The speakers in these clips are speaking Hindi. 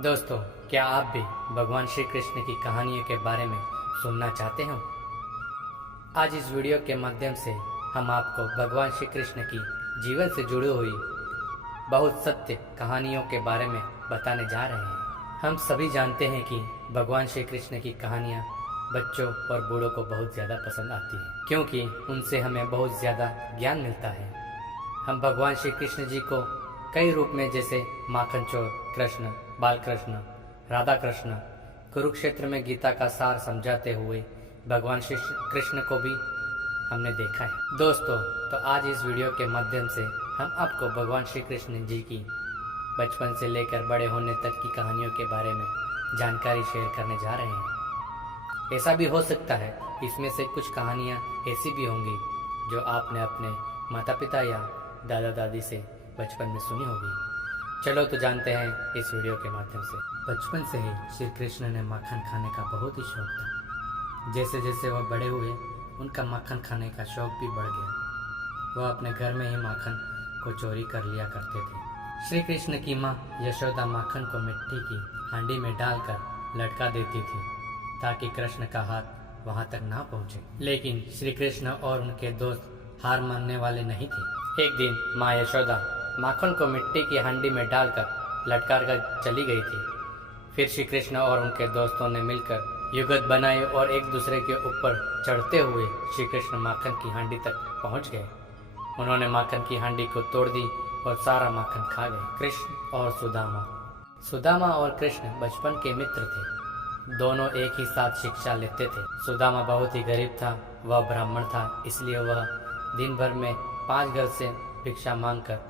दोस्तों, क्या आप भी भगवान श्री कृष्ण की कहानियों के बारे में सुनना चाहते हो? आज इस वीडियो के माध्यम से हम आपको भगवान श्री कृष्ण की जीवन से जुड़ी हुई बहुत सत्य कहानियों के बारे में बताने जा रहे हैं। हम सभी जानते हैं कि भगवान श्री कृष्ण की कहानियाँ बच्चों और बूढ़ों को बहुत ज़्यादा पसंद आती हैं, क्योंकि उनसे हमें बहुत ज़्यादा ज्ञान मिलता है। हम भगवान श्री कृष्ण जी को कई रूप में, जैसे माखन चोर कृष्ण, बाल कृष्ण, राधा कृष्ण, कुरुक्षेत्र में गीता का सार समझाते हुए भगवान श्री कृष्ण को भी हमने देखा है। दोस्तों, तो आज इस वीडियो के माध्यम से हम आपको भगवान श्री कृष्ण जी की बचपन से लेकर बड़े होने तक की कहानियों के बारे में जानकारी शेयर करने जा रहे हैं। ऐसा भी हो सकता है इसमें से कुछ कहानियाँ ऐसी भी होंगी जो आपने अपने माता पिता या दादा दादी से बचपन में सुनी होगी। चलो तो जानते हैं इस वीडियो के माध्यम से। बचपन से ही श्री कृष्ण ने माखन खाने का बहुत ही शौक था। जैसे जैसे वह बड़े हुए उनका माखन खाने का शौक भी बढ़ गया। वह अपने घर में ही माखन को चोरी कर लिया करते थे। श्री कृष्ण की माँ यशोदा माखन को मिट्टी की हांडी में डालकर लटका देती थी ताकि कृष्ण का हाथ वहां तक ना पहुंचे। लेकिन श्री कृष्ण और उनके दोस्त हार मानने वाले नहीं थे। एक दिन माँ यशोदा माखन को मिट्टी की हांडी में डालकर लटका कर चली गई थी। फिर श्री कृष्ण और उनके दोस्तों ने मिलकर युगत बनाई और एक दूसरे के ऊपर चढ़ते हुए श्री कृष्ण माखन की हांडी तक पहुंच गए। उन्होंने माखन की हांडी को तोड़ दी और सारा माखन खा गए। कृष्ण और सुदामा और कृष्ण बचपन के मित्र थे। दोनों एक ही साथ शिक्षा लेते थे। सुदामा बहुत ही गरीब था, वह ब्राह्मण था, इसलिए वह दिन भर में 5 घर से भिक्षा मांगकर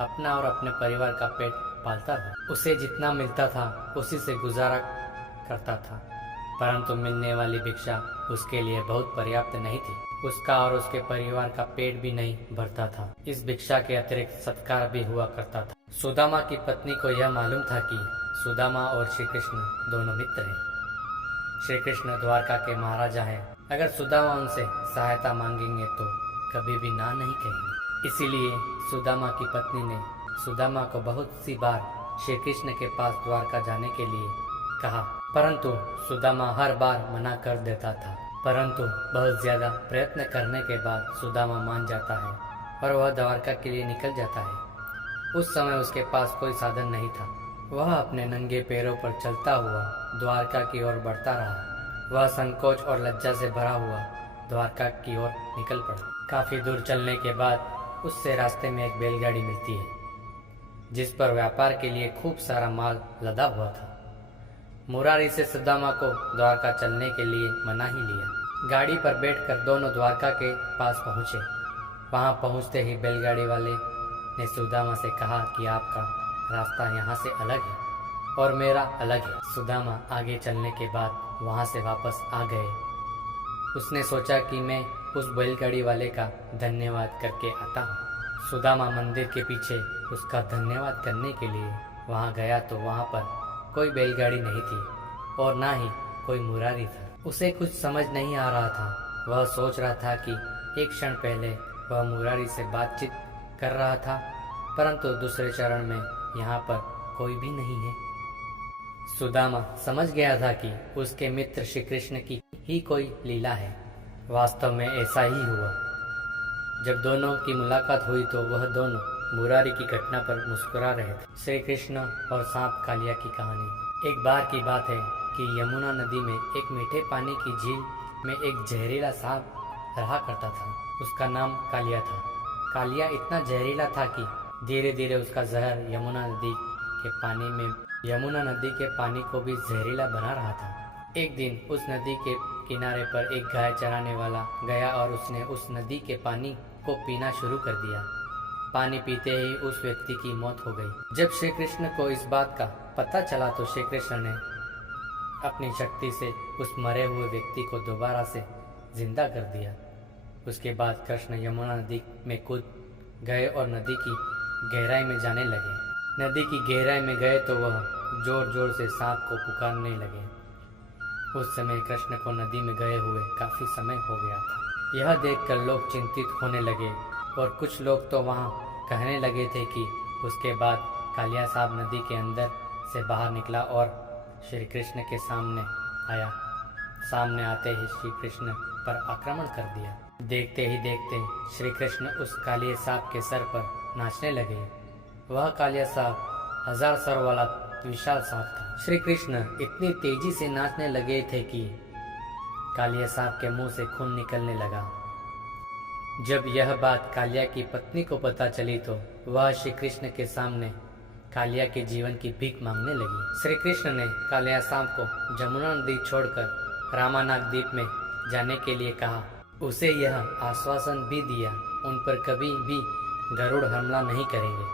अपना और अपने परिवार का पेट पालता था। उसे जितना मिलता था उसी से गुजारा करता था, परंतु मिलने वाली भिक्षा उसके लिए बहुत पर्याप्त नहीं थी। उसका और उसके परिवार का पेट भी नहीं भरता था। इस भिक्षा के अतिरिक्त सत्कार भी हुआ करता था। सुदामा की पत्नी को यह मालूम था कि सुदामा और श्री कृष्ण दोनों मित्र हैं। श्री कृष्ण द्वारका के महाराजा हैं। अगर सुदामा उनसे सहायता मांगेंगे तो कभी भी ना नहीं कहेंगे। इसीलिए सुदामा की पत्नी ने सुदामा को बहुत सी बार श्री कृष्ण के पास द्वारका जाने के लिए कहा, परंतु सुदामा हर बार मना कर देता था। परंतु बहुत ज्यादा प्रयत्न करने के बाद सुदामा मान जाता है और वह द्वारका के लिए निकल जाता है। उस समय उसके पास कोई साधन नहीं था। वह अपने नंगे पैरों पर चलता हुआ द्वारका की ओर बढ़ता रहा। वह संकोच और लज्जा से भरा हुआ द्वारका की ओर निकल पड़ा। काफी दूर चलने के बाद उससे रास्ते में एक बैलगाड़ी मिलती है, जिस पर व्यापार के लिए खूब सारा माल लदा हुआ था। मुरारी से सुदामा को द्वारका चलने के लिए मना ही लिया। गाड़ी पर बैठकर दोनों द्वारका के पास पहुंचे। वहां पहुंचते ही बैलगाड़ी वाले ने सुदामा से कहा कि आपका रास्ता यहाँ से अलग है और मेरा अलग है। सुदामा आगे चलने के बाद वहां से वापस आ गए। उसने सोचा कि मैं उस बैलगाड़ी वाले का धन्यवाद करके आता हूँ। सुदामा मंदिर के पीछे उसका धन्यवाद करने के लिए वहाँ गया तो वहाँ पर कोई बैलगाड़ी नहीं थी और ना ही कोई मुरारी था। उसे कुछ समझ नहीं आ रहा था। वह सोच रहा था कि एक क्षण पहले वह मुरारी से बातचीत कर रहा था, परंतु दूसरे चरण में यहाँ पर कोई भी नहीं है। सुदामा समझ गया था कि उसके मित्र श्री कृष्ण की ही कोई लीला है। वास्तव में ऐसा ही हुआ। जब दोनों की मुलाकात हुई तो वह दोनों मुरारी की घटना पर मुस्कुरा रहे थे। श्री कृष्ण और सांप कालिया की कहानी। एक बार की बात है कि यमुना नदी में एक मीठे पानी की झील में एक जहरीला सांप रहा करता था। उसका नाम कालिया था। कालिया इतना जहरीला था कि धीरे धीरे उसका जहर यमुना नदी के पानी को भी जहरीला बना रहा था। एक दिन उस नदी के किनारे पर एक गाय चराने वाला गया और उसने उस नदी के पानी को पीना शुरू कर दिया। पानी पीते ही उस व्यक्ति की मौत हो गई। जब श्री कृष्ण को इस बात का पता चला तो श्री कृष्ण ने अपनी शक्ति से उस मरे हुए व्यक्ति को दोबारा से जिंदा कर दिया। उसके बाद कृष्ण यमुना नदी में कूद गए और नदी की गहराई में जाने लगे। नदी की गहराई में गए तो वह जोर जोर से सांप को पुकारने लगे। उस समय कृष्ण को नदी में गए हुए काफी समय हो गया था। यह देखकर लोग चिंतित होने लगे और कुछ लोग तो वहां कहने लगे थे कि उसके बाद कालिया सांप नदी के अंदर से बाहर निकला और श्री कृष्ण के सामने आया। सामने आते ही श्री कृष्ण पर आक्रमण कर दिया। देखते ही देखते श्री कृष्ण उस कालिया सांप के सर पर नाचने लगे। वह कालिया सांप 1000 सर वाला विशाल सांप था। श्री कृष्ण इतनी तेजी से नाचने लगे थे कि कालिया सांप के मुंह से खून निकलने लगा। जब यह बात कालिया की पत्नी को पता चली तो वह श्री कृष्ण के सामने कालिया के जीवन की भीख मांगने लगी। श्री कृष्ण ने कालिया सांप को जमुना नदी छोड़कर रामानाग द्वीप में जाने के लिए कहा। उसे यह आश्वासन भी दिया उन पर कभी भी गरुड़ हमला नहीं करेंगे,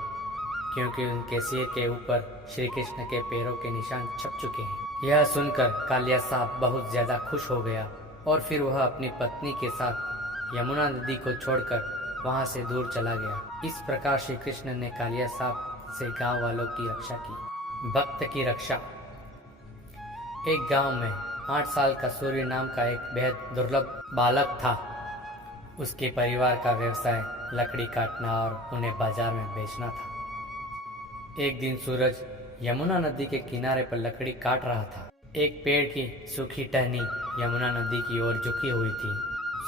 क्योंकि उनके सिर के ऊपर श्री कृष्ण के पैरों के निशान छप चुके हैं। यह सुनकर कालिया सांप बहुत ज्यादा खुश हो गया और फिर वह अपनी पत्नी के साथ यमुना नदी को छोड़कर वहां से दूर चला गया। इस प्रकार श्री कृष्ण ने कालिया सांप से गांव वालों की रक्षा की। भक्त की रक्षा। एक गांव में 8 साल का सूर्य नाम का एक बेहद दुर्लभ बालक था। उसके परिवार का व्यवसाय लकड़ी काटना और उन्हें बाजार में बेचना था। एक दिन सूरज यमुना नदी के किनारे पर लकड़ी काट रहा था। एक पेड़ की सूखी टहनी यमुना नदी की ओर झुकी हुई थी।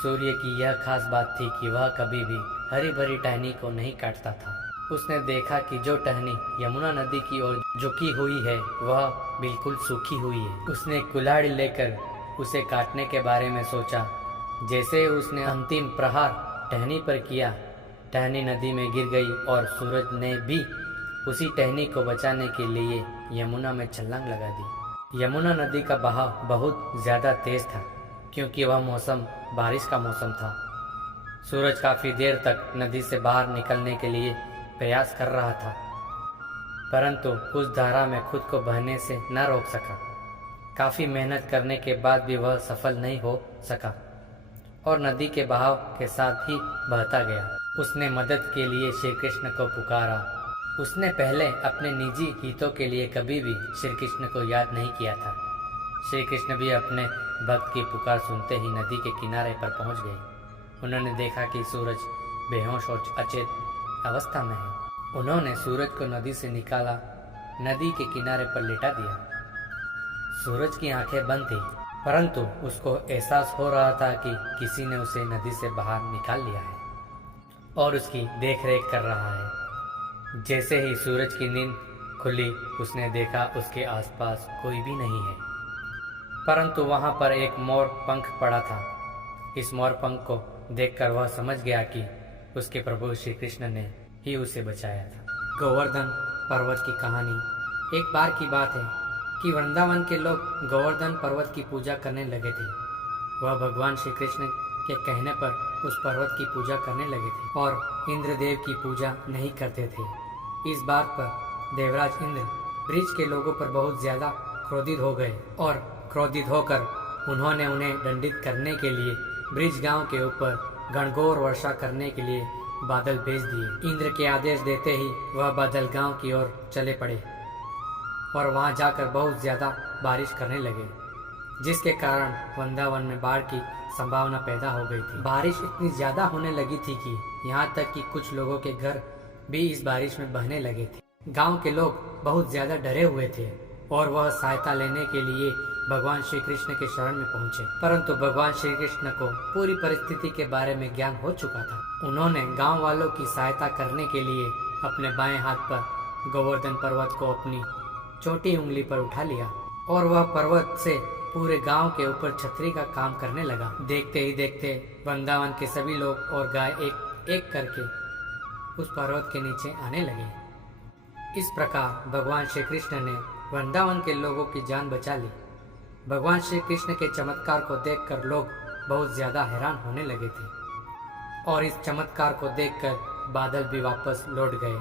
सूर्य की यह खास बात थी कि वह कभी भी हरी भरी टहनी को नहीं काटता था। उसने देखा कि जो टहनी यमुना नदी की ओर झुकी हुई है वह बिल्कुल सूखी हुई है। उसने कुल्हाड़ी लेकर उसे काटने के बारे में सोचा। जैसे उसने अंतिम प्रहार टहनी पर किया, टहनी नदी में गिर गई और सूरज ने भी उसी टहनी को बचाने के लिए यमुना में छलांग लगा दी। यमुना नदी का बहाव बहुत ज्यादा तेज था, क्योंकि वह मौसम बारिश का मौसम था। सूरज काफी देर तक नदी से बाहर निकलने के लिए प्रयास कर रहा था, परंतु उस धारा में खुद को बहने से न रोक सका। काफी मेहनत करने के बाद भी वह सफल नहीं हो सका और नदी के बहाव के साथ ही बहता गया। उसने मदद के लिए श्री कृष्ण को पुकारा। उसने पहले अपने निजी हितों के लिए कभी भी श्री कृष्ण को याद नहीं किया था। श्री कृष्ण भी अपने भक्त की पुकार सुनते ही नदी के किनारे पर पहुंच गए। उन्होंने देखा कि सूरज बेहोश और अचेत अवस्था में है। उन्होंने सूरज को नदी से निकाला, नदी के किनारे पर लेटा दिया। सूरज की आंखें बंद थी, परंतु उसको एहसास हो रहा था कि किसी ने उसे नदी से बाहर निकाल लिया है और उसकी देखरेख कर रहा है। जैसे ही सूरज की नींद खुली, उसने देखा उसके आसपास कोई भी नहीं है, परंतु वहां पर एक मोर पंख पड़ा था। इस मोर पंख को देखकर वह समझ गया कि उसके प्रभु श्री कृष्ण ने ही उसे बचाया था। गोवर्धन पर्वत की कहानी। एक बार की बात है कि वृंदावन के लोग गोवर्धन पर्वत की पूजा करने लगे थे। वह भगवान श्री कृष्ण के कहने पर उस पर्वत की पूजा करने लगे थे और इंद्रदेव की पूजा नहीं करते थे। इस बात पर देवराज इंद्र ब्रिज के लोगों पर बहुत ज्यादा क्रोधित हो गए और क्रोधित होकर उन्होंने उन्हें दंडित करने के लिए ब्रिज गांव के ऊपर गणगौर वर्षा करने के लिए बादल भेज दिए। इंद्र के आदेश देते ही वह बादल गांव की ओर चले पड़े और वहां जाकर बहुत ज्यादा बारिश करने लगे, जिसके कारण वृंदावन में बाढ़ की संभावना पैदा हो गई थी। बारिश इतनी ज्यादा होने लगी थी कि यहाँ तक कि कुछ लोगों के घर भी इस बारिश में बहने लगे थे। गांव के लोग बहुत ज्यादा डरे हुए थे और वह सहायता लेने के लिए भगवान श्री कृष्ण के शरण में पहुंचे, परंतु भगवान श्री कृष्ण को पूरी परिस्थिति के बारे में ज्ञान हो चुका था। उन्होंने गांव वालों की सहायता करने के लिए अपने बाएं हाथ पर गोवर्धन पर्वत को अपनी छोटी उंगली पर उठा लिया और वह पर्वत से पूरे गांव के ऊपर छतरी का काम करने लगा। देखते ही देखते वृंदावन के सभी लोग और गाय एक एक करके उस पर्वत के नीचे आने लगे। इस प्रकार भगवान श्री कृष्ण ने वृंदावन के लोगों की जान बचा ली। भगवान श्री कृष्ण के चमत्कार को देखकर लोग बहुत ज्यादा हैरान होने लगे थे और इस चमत्कार को देखकर बादल भी वापस लौट गए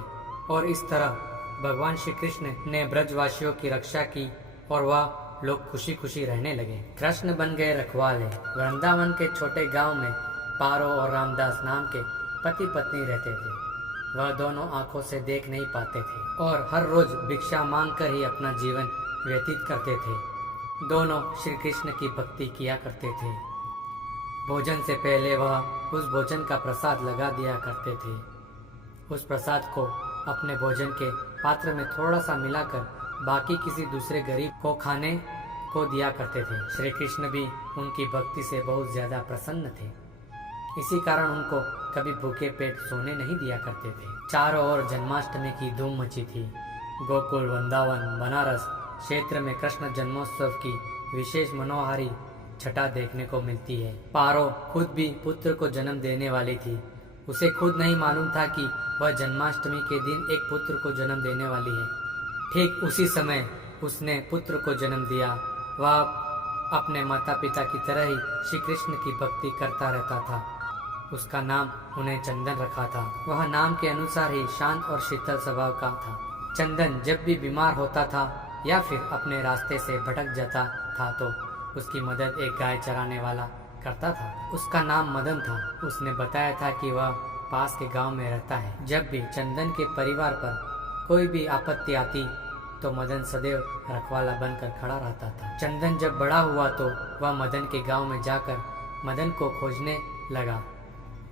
और इस तरह भगवान श्री कृष्ण ने ब्रजवासियों की रक्षा की और वह लोग खुशी खुशी रहने लगे। कृष्ण बन गए रखवाले। वृंदावन के छोटे गांव में पारो और रामदास नाम के पति पत्नी रहते थे। वह दोनों आंखों से देख नहीं पाते थे और हर रोज भिक्षा मांग कर ही अपना जीवन व्यतीत करते थे। दोनों श्री कृष्ण की भक्ति किया करते थे। भोजन से पहले वह उस भोजन का प्रसाद लगा दिया करते थे। उस प्रसाद को अपने भोजन के पात्र में थोड़ा सा मिलाकर बाकी किसी दूसरे गरीब को खाने को दिया करते थे। श्री कृष्ण भी उनकी भक्ति से बहुत ज्यादा प्रसन्न थे। इसी कारण उनको कभी भूखे पेट सोने नहीं दिया करते थे। चारों ओर जन्माष्टमी की धूम मची थी। गोकुल, वृंदावन, बनारस क्षेत्र में कृष्ण जन्मोत्सव की विशेष मनोहारी छटा देखने को मिलती है। पारो खुद भी पुत्र को जन्म देने वाली थी। उसे खुद नहीं मालूम था कि वह जन्माष्टमी के दिन एक पुत्र को जन्म देने वाली है। ठीक उसी समय उसने पुत्र को जन्म दिया। वह अपने माता पिता की तरह ही श्री कृष्ण की भक्ति करता रहता था। उसका नाम उन्हें चंदन रखा था। वह नाम के अनुसार ही शांत और शीतल स्वभाव का था। चंदन जब भी बीमार होता था या फिर अपने रास्ते से भटक जाता था तो उसकी मदद एक गाय चराने वाला करता था। उसका नाम मदन था। उसने बताया था कि वह पास के गांव में रहता है। जब भी चंदन के परिवार पर कोई भी आपत्ति आती तो मदन सदैव रखवाला बनकर खड़ा रहता था। चंदन जब बड़ा हुआ तो वह मदन के गांव में जाकर मदन को खोजने लगा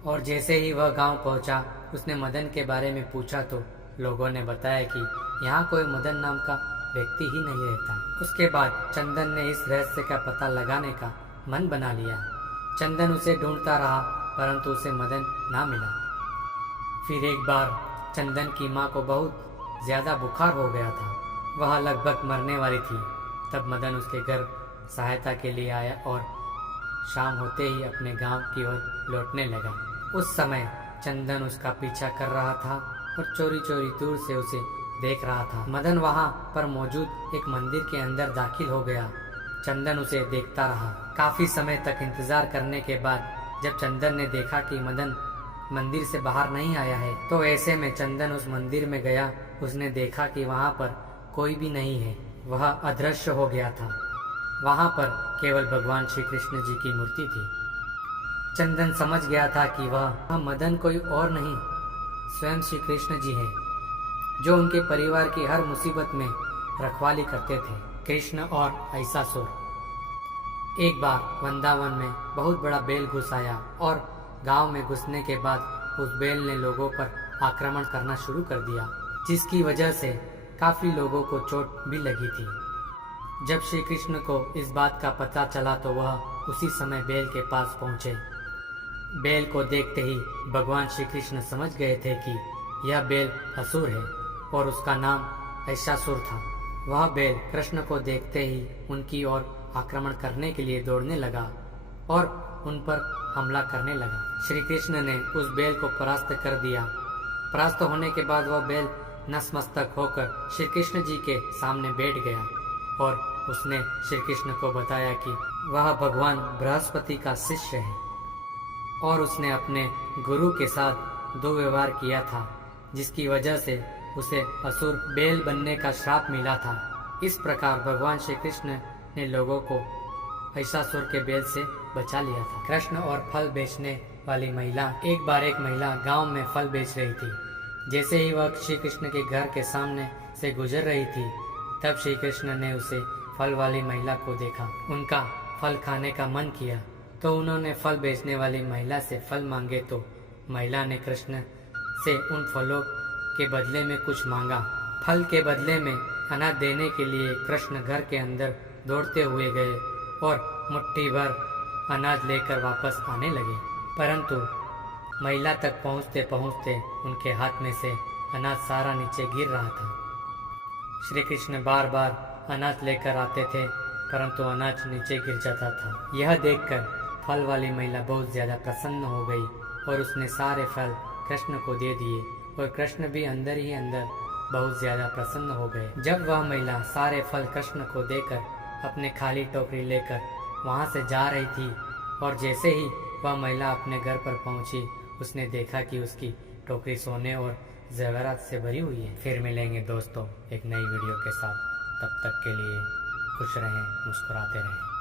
और जैसे ही वह गांव पहुंचा उसने मदन के बारे में पूछा तो लोगों ने बताया कि यहाँ कोई मदन नाम का व्यक्ति ही नहीं रहता। उसके बाद चंदन ने इस रहस्य का पता लगाने का मन बना लिया। चंदन उसे ढूंढता रहा परंतु उसे मदन ना मिला। फिर एक बार चंदन की माँ को बहुत ज्यादा बुखार हो गया था। वह लगभग मरने वाली थी। तब मदन उसके घर सहायता के लिए आया और शाम होते ही अपने गांव की ओर लौटने लगा। उस समय चंदन उसका पीछा कर रहा था और चोरी चोरी दूर से उसे देख रहा था। मदन वहां पर मौजूद एक मंदिर के अंदर दाखिल हो गया। चंदन उसे देखता रहा। काफी समय तक इंतजार करने के बाद जब चंदन ने देखा कि मदन मंदिर से बाहर नहीं आया है तो ऐसे में चंदन उस मंदिर में गया। उसने देखा कि वहां पर कोई भी नहीं है। वह अदृश्य हो गया था। वहां पर केवल भगवान श्री कृष्ण जी की मूर्ति थी। चंदन समझ गया था कि वह मदन कोई और नहीं स्वयं श्री कृष्ण जी हैं, जो उनके परिवार की हर मुसीबत में रखवाली करते थे। कृष्ण और अहिंसासुर। एक बार वृंदावन में बहुत बड़ा बेल घुस आया और गांव में घुसने के बाद उस बेल ने लोगों पर आक्रमण करना शुरू कर दिया, जिसकी वजह से काफी लोगों को चोट भी लगी थी। जब श्री कृष्ण को इस बात का पता चला तो वह उसी समय बेल के पास पहुंचे। बेल को देखते ही भगवान श्री कृष्ण समझ गए थे कि यह बेल असुर है और उसका नाम अहिंसासुर था। वह बेल कृष्ण को देखते ही उनकी ओर आक्रमण करने के लिए दौड़ने लगा और उन पर हमला करने लगा। श्री कृष्ण ने उस बेल को परास्त कर दिया। परास्त होने के बाद वह बेल नतमस्तक होकर श्री कृष्ण जी के सामने बैठ गया और उसने श्री कृष्ण को बताया कि वह भगवान बृहस्पति का शिष्य है और उसने अपने गुरु के साथ दुर्व्यवहार किया था, जिसकी वजह से उसे असुर बेल बनने का श्राप मिला था। इस प्रकार भगवान श्री कृष्ण ने लोगों को अहिंसासुर के बेल से बचा लिया था। कृष्ण और फल बेचने वाली महिला। एक बार एक महिला गांव में फल बेच रही थी। जैसे ही वह श्री कृष्ण के घर के सामने से गुजर रही थी तब श्री कृष्ण ने उसे फल वाली महिला को देखा। उनका फल खाने का मन किया तो उन्होंने फल बेचने वाली महिला से फल मांगे तो महिला ने कृष्ण से उन फलों के बदले में कुछ मांगा। फल के बदले में अनाज देने के लिए कृष्ण घर के अंदर दौड़ते हुए गए और मुट्ठी भर अनाज लेकर वापस आने लगे, परंतु महिला तक पहुंचते पहुंचते उनके हाथ में से अनाज सारा नीचे गिर रहा था। श्री कृष्ण बार बार अनाज लेकर आते थे परंतु अनाज नीचे गिर जाता था। यह देखकर फल वाली महिला बहुत ज्यादा प्रसन्न हो गई और उसने सारे फल कृष्ण को दे दिए और कृष्ण भी अंदर ही अंदर बहुत ज्यादा प्रसन्न हो गए। जब वह महिला सारे फल कृष्ण को देकर अपने खाली टोकरी लेकर वहां से जा रही थी और जैसे ही वह महिला अपने घर पर पहुंची उसने देखा कि उसकी टोकरी सोने और ज़ेवरात से भरी हुई है। फिर मिलेंगे दोस्तों एक नई वीडियो के साथ। तब तक के लिए खुश रहें, मुस्कुराते रहें।